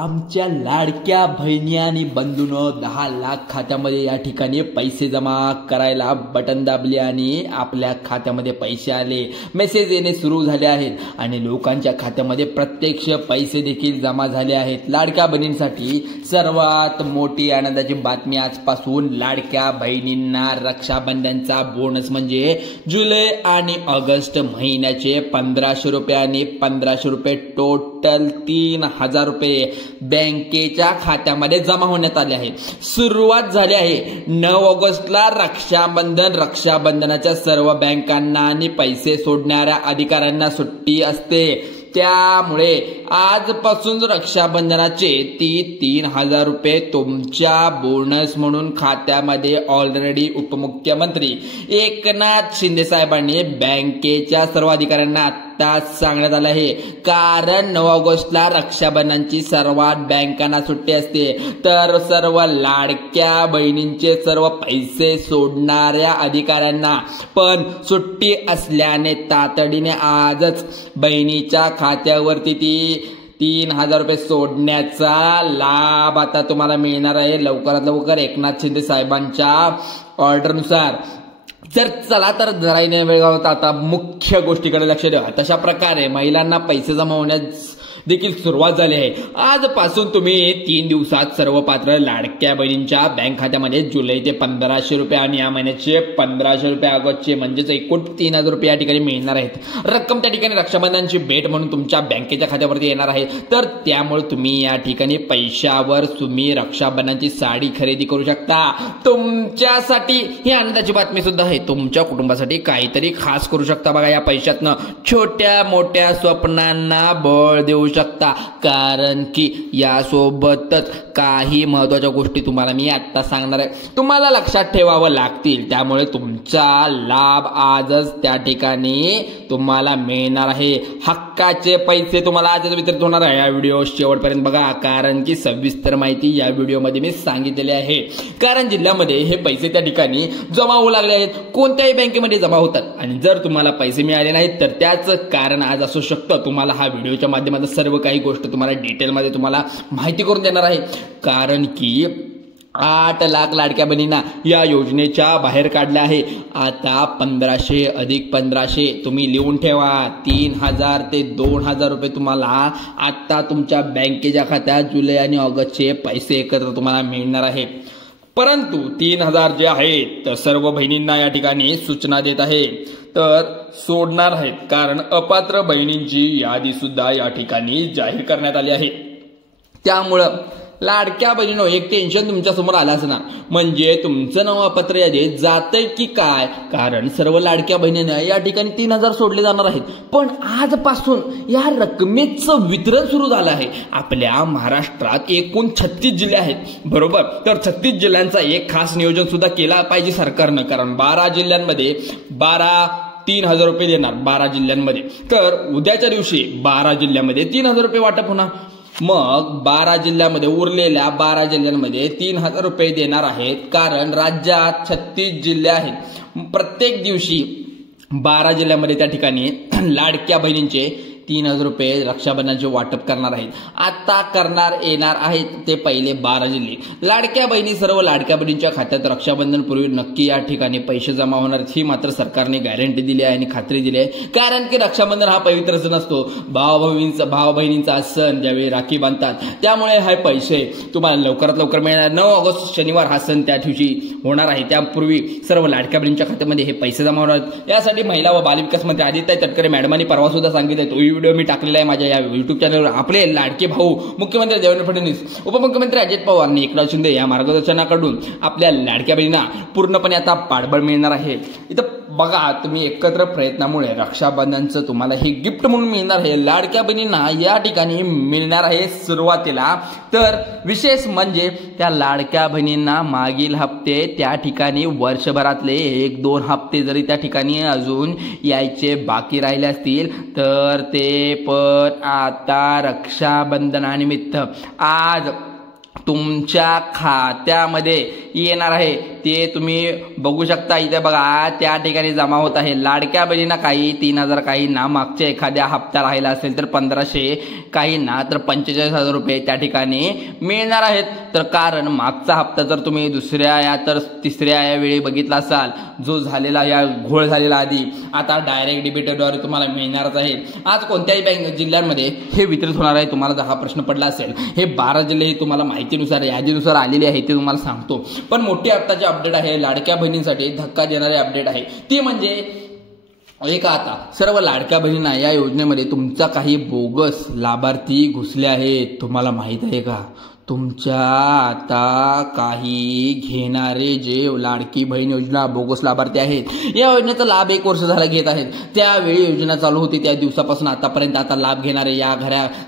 आमच्या लाडक्या बहिणी आणि बंधूंनो 10 लाख खात्यामध्ये या ठिकाणी पैसे जमा करायला बटन दाबले आणि आपल्या खात्यामध्ये पैसे आले, मेसेज येणे सुरू झाले आहेत आणि लोकांच्या खात्यामध्ये प्रत्यक्ष पैसे देखील जमा झाले आहेत। लाडक्या बहिणींसाठी सर्वात मोठी आनंदाची बातमी आजपासून लाडक्या बहिणींना रक्षाबंधनचा बोनस म्हणजे जुलै आणि ऑगस्ट महिन्याचे 1500 रुपये आणि 1500 रुपये टोटल 3000 रुपये बँकेच्या खात्यामध्ये जमा होण्यात आले आहे। सुरुवात झाली आहे 9 ऑगस्टला रक्षाबंधनाच्या सर्व बँकांना आणि पैसे सोडणाऱ्या अधिकाऱ्यांना सुट्टी असते, त्यामुळे आजपासून रक्षाबंधनाचे 3000 रुपये तुमच्या बोनस म्हणून खात्यामध्ये ऑलरेडी उपमुख्यमंत्री एकनाथ शिंदे साहेबांनी बँकेच्या सर्व अधिकाऱ्यांना आत्ताच सांगण्यात आलं आहे। कारण 9 ऑगस्टला रक्षाबंधनाची सर्वात बँकांना सुट्टी असते, तर सर्व लाडक्या बहिणींचे सर्व पैसे सोडणाऱ्या अधिकाऱ्यांना पण सुट्टी असल्याने तातडीने आजच बहिणीच्या खात्यावरती 3000 रुपये सोडण्याचा लाभ आता तुम्हाला मिळणार आहे लवकरात लवकर एकनाथ शिंदे साहेबांच्या ऑर्डरनुसार। जर चला तर जरा वेळ होता, आता मुख्य गोष्टीकडे लक्ष द्या। तशा प्रकारे महिलांना पैसे जमा होण्यास देखील सुरुवात झाली आहे। आजपासून तुम्ही 3 दिवसात सर्व पात्र लाडक्या बहिणींच्या बँक खात्यामध्ये जुलै ते 1500 रुपये आणि या महिन्याचे 1500 रुपये ऑगस्टचे म्हणजेच एकूण 3000 रुपये या ठिकाणी मिळणार आहेत। रक्कम त्या ठिकाणी रक्षाबंधनाची भेट म्हणून तुमच्या बँकेच्या खात्यावरती येणार आहे, तर त्यामुळे तुम्ही या ठिकाणी पैशावर तुम्ही रक्षाबंधनाची साडी खरेदी करू शकता। तुमच्यासाठी ही आनंदाची बातमी सुद्धा आहे, तुमच्या कुटुंबासाठी काहीतरी खास करू शकता बघा। या पैशातनं छोट्या मोठ्या स्वप्नांना बळ देऊ शकता, कारण की यासोबतच काही महत्त्वाच्या गोष्टी तुम्हाला मी आता सांगणार आहे, तुम्हाला लक्षात ठेवावं लागतील। त्यामुळे तुमचा लाभ आजच त्या ठिकाणी तुम्हाला मिळणार आहे। हक्काचे पैसे तुम्हाला आजच वितरित होणार आहे। या व्हिडिओ शेवटपर्यंत बघा, कारण की सविस्तर माहिती या व्हिडिओमध्ये मी सांगितलेली आहे। कारण जिल्ह्यामध्ये हे पैसे त्या ठिकाणी जमा होऊ लागले आहेत, कोणत्याही बँकेमध्ये जमा होतात आणि जर तुम्हाला पैसे मिळाले नाहीत तर त्याचं कारण आज असू शकतं। तुम्हाला हा व्हिडिओच्या माध्यमातून सर्व काही गोष्ट तुम्हाला डिटेलमध्ये तुम्हाला माहिती करून देणार आहे, कारण की 8 लाख लाडक्या बहिणींना या योजनेच्या बाहेर काढले आहे। आता 1500 अधिक 1500 तुम्ही लिहून ठेवा, 3000 ते 2000 रुपये तुम्हाला आता तुमच्या बँकेच्या खात्यात जुलै आणि ऑगस्टचे पैसे एकत्र तुम्हाला मिळणार आहे। परंतु 3000 जे आहेत तर सर्व बहिणींना या ठिकाणी सूचना देत आहे तर सोडणार आहेत, कारण अपात्र बहिणींची यादी सुद्धा या ठिकाणी जाहीर करण्यात आली आहे। त्यामुळं लाडक्या बहिणींनो एक टेन्शन तुमच्या समोर आलं असणार, म्हणजे तुमचं नाव अपात्र यादीत जातंय की काय, कारण सर्व लाडक्या बहिणींना या ठिकाणी 3000 सोडले जाणार आहेत। पण आजपासून या रकमेचं वितरण सुरू झालं आहे। आपल्या महाराष्ट्रात एकूण 36 जिल्हे आहेत बरोबर, तर 36 जिल्ह्यांचा एक खास नियोजन सुद्धा केला पाहिजे सरकारनं, कारण 12 जिल्ह्यांमध्ये 3000 रुपये देणार 12 जिल्ह्यांमध्ये, तर उद्याच्या दिवशी 12 जिल्ह्यामध्ये 3000 रुपये वाटप होणार। मग 12 जिल्ह्यामध्ये उरलेल्या 12 जिल्ह्यांमध्ये 3000 रुपये देणार आहेत, कारण राज्यात 36 जिल्हे आहेत। प्रत्येक दिवशी 12 जिल्ह्यामध्ये त्या ठिकाणी लाडक्या बहिणींचे 3000 रुपये रक्षाबंधनाचे वाटप करणार आहेत। आता करणार येणार आहेत ते पहिले 12 जिल्हे। लाडक्या बहिणी सर्व लाडक्या बहिणींच्या खात्यात रक्षाबंधन पूर्वी नक्की या ठिकाणी पैसे जमा होणार ही मात्र सरकारने गॅरंटी दिली आहे आणि खात्री दिली आहे, कारण की रक्षाबंधन हा पवित्र सण असतो, भाव बहिणींचा सण, ज्यावेळी राखी बांधतात, त्यामुळे हे पैसे तुम्हाला लवकरात लवकर मिळणार। 9 ऑगस्ट शनिवार हा सण त्या दिवशी होणार आहे, त्यापूर्वी सर्व लाडक्या बहिणींच्या खात्यामध्ये हे पैसे जमा होणार आहेत। यासाठी महिला व बालविकास मंत्री आदित्य तटकरे मॅडमांनी परवा सुद्धा सांगितले, तो व्हिडिओ मी टाकलेला आहे माझ्या या युट्यूब चॅनलवर। आपले लाडके भाऊ मुख्यमंत्री देवेंद्र फडणवीस, उपमुख्यमंत्री अजित पवार आणि एकनाथ शिंदे या मार्गदर्शनाकडून आपल्या लाडक्या बहिणींना पूर्णपणे आता पाठबळ मिळणार आहे। इथं बघा, तुम्ही एकत्र प्रयत्नामुळे रक्षाबंधनचं तुम्हाला हे गिफ्ट म्हणून मिळणार आहे। लाडक्या बहिणींना या ठिकाणी मिळणार आहे सुरुवातीला तर विशेष म्हणजे त्या लाडक्या बहिणींना मागील हप्ते त्या ठिकाणी वर्षभरातले 1-2 हप्ते जरी त्या ठिकाणी अजून यायचे बाकी राहिले असतील तर ते पण आता रक्षाबंधनानिमित्त आज तुमच्या खात्यामध्ये येणार आहे। ते तुम्ही बघू शकता. इथे बघा त्या ठिकाणी जमा होत आहे. लाडक्या बहिणींना काही 3,000, काही ना मागच्या एखाद्या हप्ता राहिला असेल तर 1,500, काही ना तर 45,000 रुपये त्या ठिकाणी मिळणार आहेत. तर कारण मागचा हप्ता जर तुम्ही दुसऱ्या या तर तिसऱ्या या वेळी बघितला असाल, जो झालेला या घोळ झालेला आधी, आता डायरेक्ट डीबीटीद्वारे तुम्हाला मिळणारच आहे. आज कोणत्याही बँक जिल्ह्यांमध्ये हे वितरित होणार आहे. तुम्हाला जर हा प्रश्न पडला असेल, हे 12 जिल्हे हे तुम्हाला माहितीनुसार यादीनुसार आलेले आहे ते तुम्हाला सांगतो. पण मोठी आत्ताची अपडेट आहे, लाडक्या बहिणींसाठी धक्का देणारी अपडेट आहे. ती म्हणजे एक आता सर्व लाडक्या बहिणींना या योजनेमध्ये तुमचा काही बोगस लाभार्थी घुसले आहेत. तुम्हाला माहित आहे का? तुमच्या आता काही घेणारे जे लाडकी बहीण योजना बोगस लाभार्थी आहेत, या योजनेचा लाभ 1 वर्ष झाला घेत आहेत. त्यावेळी योजना चालू होती त्या दिवसापासून आतापर्यंत आता लाभ घेणारे या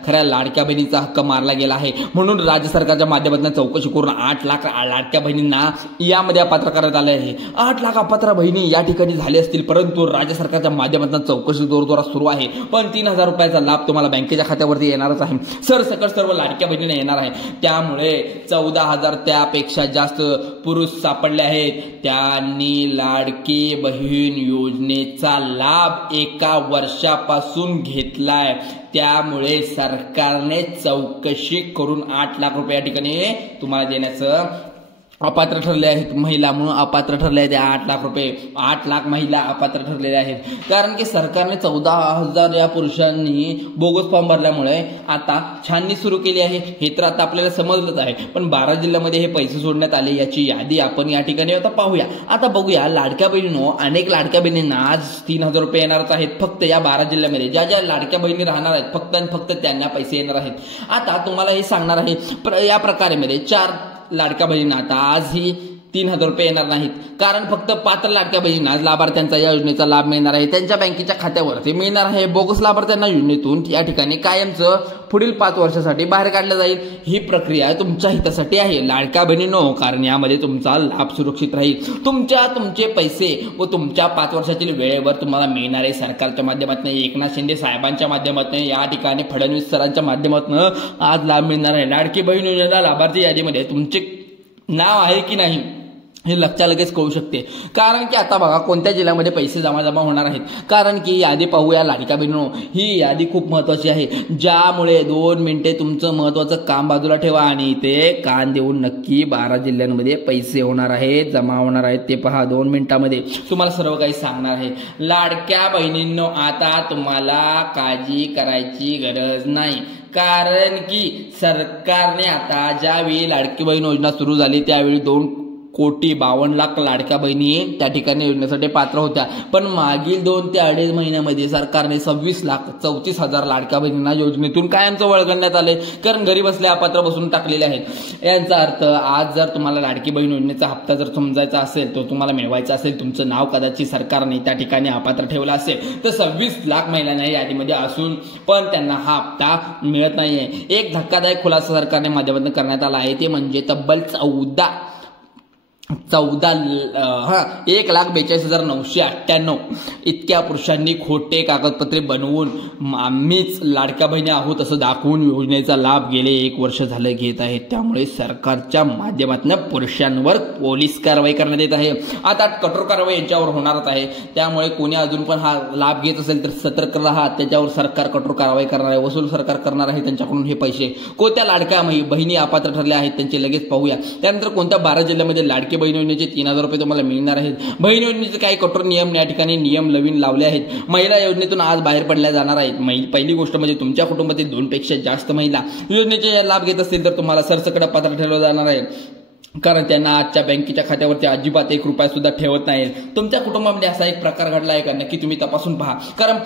खऱ्या लाडक्या बहिणीचा हक्क मारला गेला आहे. म्हणून राज्य सरकारच्या माध्यमातून चौकशी करून 8 लाख लाडक्या बहिणींना यामध्ये अपात्र करण्यात आले आहे. 8 लाख अपात्र बहिणी या ठिकाणी झाले असतील, परंतु राज्य सरकारच्या माध्यमातून चौकशी जोरजोरात सुरू आहे. पण 3,000 रुपयाचा लाभ तुम्हाला बँकेच्या खात्यावरती येणारच आहे. सरसकट सर्व लाडक्या बहिणींना येणार आहे. त्यामुळे 14,000 त्यापेक्षा जास्त पुरुष सापडले आहेत. त्यांनी लाडकी बहीण योजनेचा लाभ 1 वर्षापासून घेतलाय. त्यामुळे सरकारने चौकशी करून 8 लाख रुपये या ठिकाणी तुम्हाला देण्याचं अपात्र ठरले आहेत. महिला म्हणून अपात्र ठरले आहेत. 8 लाख रुपये 8 लाख महिला अपात्र ठरलेल्या आहेत. कारण की सरकारने 14,000 या पुरुषांनी बोगस फॉर्म भरल्यामुळे आता छाननी सुरू केली आहे. हे तर आता आपल्याला समजलंच आहे. पण 12 जिल्ह्यामध्ये हे पैसे सोडण्यात आले याची यादी आपण या ठिकाणी आता पाहूया. आता बघूया लाडक्या बहिणींनो, अनेक लाडक्या बहिणींना आज 3,000 रुपये येणारच आहेत. फक्त या 12 जिल्ह्यामध्ये ज्या ज्या लाडक्या बहिणी राहणार आहेत फक्त आणि फक्त त्यांना पैसे येणार आहेत. आता तुम्हाला हे सांगणार आहे या प्रकारे 4 लाडक्या बहिणींना आता आज ही 3,000 रुपये येणार नाहीत. कारण फक्त पात्र लाडक्या बहिणींना लाभार्थ्यांचा या योजनेचा लाभ मिळणार आहे. त्यांच्या बँकेच्या खात्यावरती मिळणार आहे. बोगस लाभार्थ्यांना योजनेतून या ठिकाणी कायमचं पुढील 5 वर्षासाठी बाहेर काढलं जाईल. ही प्रक्रिया तुमच्या हितासाठी आहे लाडक्या बहिणींनो, कारण यामध्ये तुमचा लाभ सुरक्षित राहील. तुमचे पैसे व तुमच्या 5 वर्षातील वेळेवर तुम्हाला मिळणार आहे. सरकारच्या माध्यमातून, एकनाथ शिंदे साहेबांच्या माध्यमातून, या ठिकाणी फडणवीस सरांच्या माध्यमातून आज लाभ मिळणार आहे. लाडकी बहीण योजनेला लाभार्थी यादीमध्ये तुमचे नाव आहे की नाही हे लक्षात लगेच कळू शकते. कारण की आता बघा कोणत्या जिल्ह्यामध्ये पैसे जमा होणार आहेत. कारण की यादी पाहूया लाडक्या बहिणींनो, ही यादी खूप महत्वाची आहे. ज्यामुळे 2 मिनिटे तुमचं महत्वाचं काम बाजूला ठेवा आणि इथे कान देऊन नक्की 12 जिल्ह्यांमध्ये पैसे होणार आहेत, जमा होणार आहेत. ते पहा 2 मिनिटांमध्ये तुम्हाला सर्व काही सांगणार आहे. लाडक्या बहिणींनो, आता तुम्हाला काळजी करायची गरज नाही. कारण की सरकारने आता ज्यावेळी लाडकी बहीण योजना सुरू झाली त्यावेळी 2,52,00,000 लाडक्या बहिणी त्या ठिकाणी योजनेसाठी पात्र होत्या. पण मागील 2 ते 2.5 महिन्यामध्ये सरकारने 26,34,000 लाडक्या बहिणींना योजनेतून कायमचं वळगण्यात आले. कारण घरी बसल्या अपात्र बसून टाकलेले आहेत. याचा अर्थ आज जर तुम्हाला लाडकी बहीण योजनेचा हप्ता जर समजायचा असेल, तो तुम्हाला मिळवायचा असेल, तुमचं नाव कदाचित सरकारने त्या ठिकाणी अपात्र ठेवलं असेल, तर 26 लाख महिलांना यादीमध्ये असून पण त्यांना हा हप्ता मिळत नाहीये. एक धक्कादायक खुलासा सरकारने माध्यमातून करण्यात आला आहे. ते म्हणजे तब्बल 1,42,998 इतक्या पुरुषांनी खोटे कागदपत्रे बनवून आम्हीच लाडक्या बहिणी आहोत असं दाखवून योजनेचा लाभ गेले 1 वर्ष झालं घेत आहेत. त्यामुळे सरकारच्या माध्यमातून पुरुषांवर पोलीस कारवाई करण्यात येत आहे. आता कठोर कारवाई यांच्यावर होणारच आहे. त्यामुळे कोणी अजून पण हा लाभ घेत असेल तर सतर्क राहा. त्याच्यावर सरकार कठोर कारवाई करणार आहे, वसूल सरकार करणार आहे त्यांच्याकडून हे पैसे. कोणत्या लाडक्या बहिणी अपात्र ठरल्या आहेत त्यांचे लगेच पाहूया. त्यानंतर कोणत्या 12 जिल्ह्यामध्ये लाडकी बहीण योजनेचे 3,000 रुपये तुम्हाला मिळणार आहेत. बहीण योजनेचे काही कठोर नियम या ठिकाणी नवीन लावले आहेत. महिला योजनेतून आज बाहेर पडल्या जाणार आहेत. पहिली गोष्ट म्हणजे तुमच्या कुटुंबातील 2 पेक्षा जास्त महिला योजनेचे लाभ घेत असतील तर तुम्हाला सरसकट पात्र ठरवलं जाणार आहे. कारण त्यांना आजच्या बँकेच्या खात्यावरती अजिबात 1 रुपया सुद्धा ठेवत नाही. तुमच्या कुटुंबामध्ये असा एक प्रकार घडला आहे का, नक्की तुम्ही तपासून पहा. कारण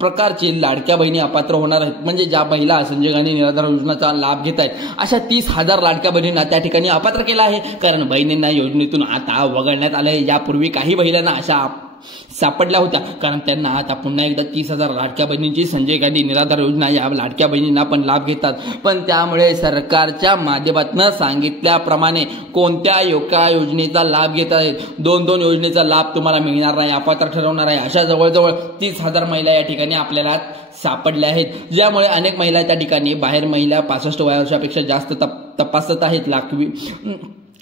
प्रकारची लाडक्या बहिणी अपात्र होणार आहेत. म्हणजे ज्या महिला संजय गांधी निराधार योजनेचा लाभ घेत आहेत अशा 30,000 लाडक्या बहिणींना त्या ठिकाणी अपात्र केला आहे. कारण बहिणींना योजनेतून आता वगळण्यात आलं आहे. यापूर्वी काही महिलांना अशा सापडल्या होत्या. कारण त्यांना आता पुन्हा एकदा 30,000 लाडक्या बहिणींची संजय गांधी निराधार योजना या लाडक्या बहिणींना पण लाभ घेतात. पण त्यामुळे सरकारच्या माध्यमातून सांगितल्याप्रमाणे कोणत्या योजनेचा लाभ घेत आहेत, 2 योजनेचा लाभ तुम्हाला मिळणार नाही, अपात्र ठरवणार आहे. अशा जवळजवळ 30,000 महिला या ठिकाणी आपल्याला सापडल्या आहेत. ज्यामुळे अनेक महिला त्या ठिकाणी बाहेर महिला 65 वर्षापेक्षा जास्त तपासत आहेत.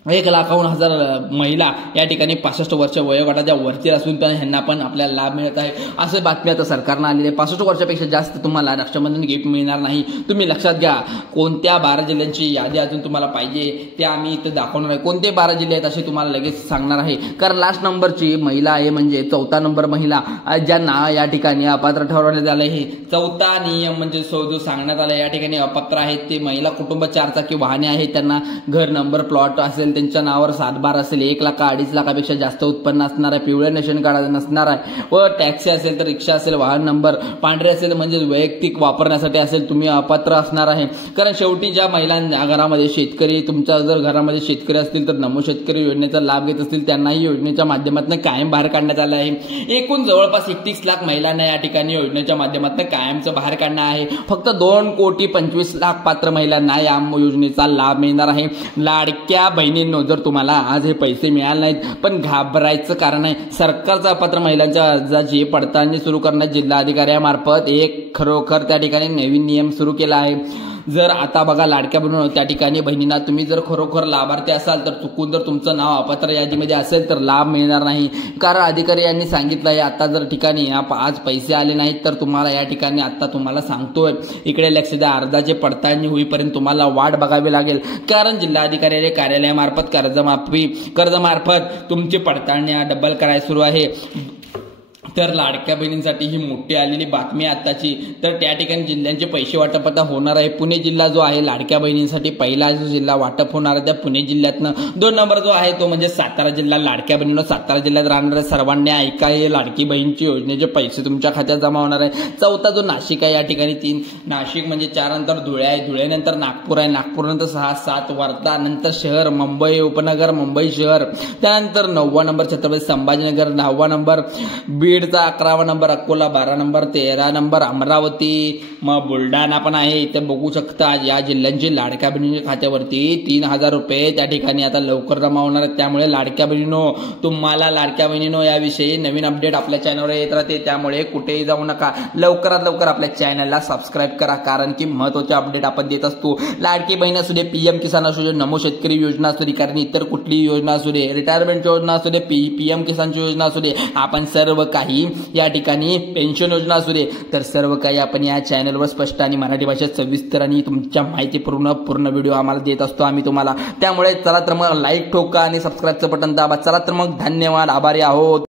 1,51,000 महिला या ठिकाणी 65 वर्ष वयोगटाच्या वरती असून ह्यांना पण आपल्याला लाभ मिळत आहे असे बातमी आता सरकारनं आलेली आहे। 65 वर्षापेक्षा जास्त तुम्हाला रक्षाबंधन गिफ्ट मिळणार नाही। तुम्ही लक्षात घ्या, कोणत्या 12 जिल्ह्यांची यादी अजून तुम्हाला पाहिजे ते आम्ही इथं दाखवणार आहे। कोणते 12 जिल्हे आहेत असे तुम्हाला लगेच सांगणार आहे, कारण लास्ट नंबरची महिला आहे म्हणजे 4था नंबर महिला ज्यांना या ठिकाणी अपात्र ठरवण्यात आलं आहे। 4था नियम म्हणजे जो सांगण्यात आला या ठिकाणी अपात्र आहेत ते महिला कुटुंब 4 चाकी वाहने आहेत, त्यांना घर नंबर प्लॉट असेल, त्यांच्या नावावर 7/12 असेल, 1 लाख 2.5 लाखापेक्षा जास्त उत्पन्न असणार आहे, पिवळे रेशन कार्ड नसणार आहे व टॅक्सी असेल तर रिक्षा असेल, वाहन नंबर पांढरे असेल म्हणजे वैयक्तिक वापरण्यासाठी असेल, तुम्ही अपात्र असणार आहे। कारण शेवटी ज्या महिलांच्या घरामध्ये शेतकरी, तुमच्या जर घरामध्ये शेतकरी असतील तर नमो शेतकरी योजनेचा लाभ घेत असतील त्यांनाही योजनेच्या माध्यमातून कायम बाहेर काढण्यात आलं आहे। एकूण जवळपास 31 लाख महिलांना या ठिकाणी योजनेच्या माध्यमातून कायमचं बाहेर काढणं आहे। फक्त 2,25,00,000 पात्र महिलांना या योजनेचा लाभ मिळणार आहे। लाडक्या बहिणींनो, जर तुम्हाला आज हे पैसे मिळाले नाहीत पण घाबरायचं कारण आहे, सरकारचा अपात्र महिलांच्या अर्जाची पडताळणी सुरू करण्यात जिल्हाधिकाऱ्यांमार्फत एक खरोखर त्या ठिकाणी नवीन नियम सुरू केला आहे। जर आता बघा लाडक्या बहिणींनो, त्या ठिकाणी बहिणींना तुम्ही जर खरोखर लाभार्थी असाल तर चुकून जर तुमचं नाव अपात्र यादीमध्ये असेल तर लाभ मिळणार नाही, कारण अधिकारी यांनी सांगितलं आहे आता जर ठिकाणी आज पैसे आले नाहीत तर तुम्हाला या ठिकाणी आता तुम्हाला सांगतोय इकडे लक्ष द्या, अर्जाची पडताळणी होईपर्यंत तुम्हाला वाट बघावी लागेल, कारण जिल्हाधिकारी कार्यालयामार्फत कर्जमार्फत तुमची पडताळणी डबल करायला सुरू आहे। तर लाडक्या बहिणींसाठी ही मोठी आलेली बातमी आताची। तर त्या ठिकाणी जिल्ह्यांचे पैसे वाटप आता होणार आहे। पुणे जिल्हा जो आहे लाडक्या बहिणींसाठी पहिला जो जिल्हा वाटप होणार आहे त्या पुणे जिल्ह्यातनं। 2 नंबर जो आहे तो म्हणजे सातारा जिल्हा। लाडक्या बहिणींना सातारा जिल्ह्यात राहणाऱ्या सर्वांनी ऐका, हे लाडकी बहिणीची योजनेचे पैसे तुमच्या खात्यात जमा होणार आहे। 4था जो नाशिक आहे या ठिकाणी 3, नाशिक म्हणजे 4 नंतर धुळे आहे, धुळेनंतर नागपूर आहे, नागपूरनंतर 6, 7 वर्धा, नंतर शहर मुंबई उपनगर, मुंबई शहर, त्यानंतर 9वा नंबर छत्रपती संभाजीनगर, 10वा नंबर बीड, 11वा number Akola, 12 number 13 number Amravati, मग बुलढाणा पण आहे। इथे बघू शकता या जिल्ह्यांची लाडक्या बहिणीच्या खात्यावरती 3,000 रुपये त्या ठिकाणी आता लवकर जमा होणार आहेत। त्यामुळे लाडक्या बहिणींनो, तुम्हाला लाडक्या बहिणींनो याविषयी नवीन अपडेट आपल्या चॅनलवर येत राहते, त्यामुळे कुठेही जाऊ नका, लवकरात लवकर आपल्या चॅनलला सबस्क्राईब करा, कारण की महत्त्वाचे अपडेट आपण देत असतो। लाडकी बहीण असू दे, पीएम किसान असू दे, नमो शेतकरी योजना असू दे, कारण इतर कुठलीही योजना असू दे, रिटायरमेंट योजना असू दे, पीएम किसानची योजना असू दे, आपण सर्व काही या ठिकाणी पेन्शन योजना असू दे, तर सर्व काही आपण या चॅनलवर स्पष्ट आणि मराठी भाषेत सविस्तर आणि तुमच्या माहितीपूर्ण व्हिडिओ आम्हाला देत असतो आम्ही तुम्हाला। त्यामुळे चला तर मग लाईक ठोका आणि सबस्क्राईबचं बटन दाबा। चला तर मग धन्यवाद, आभारी आहोत।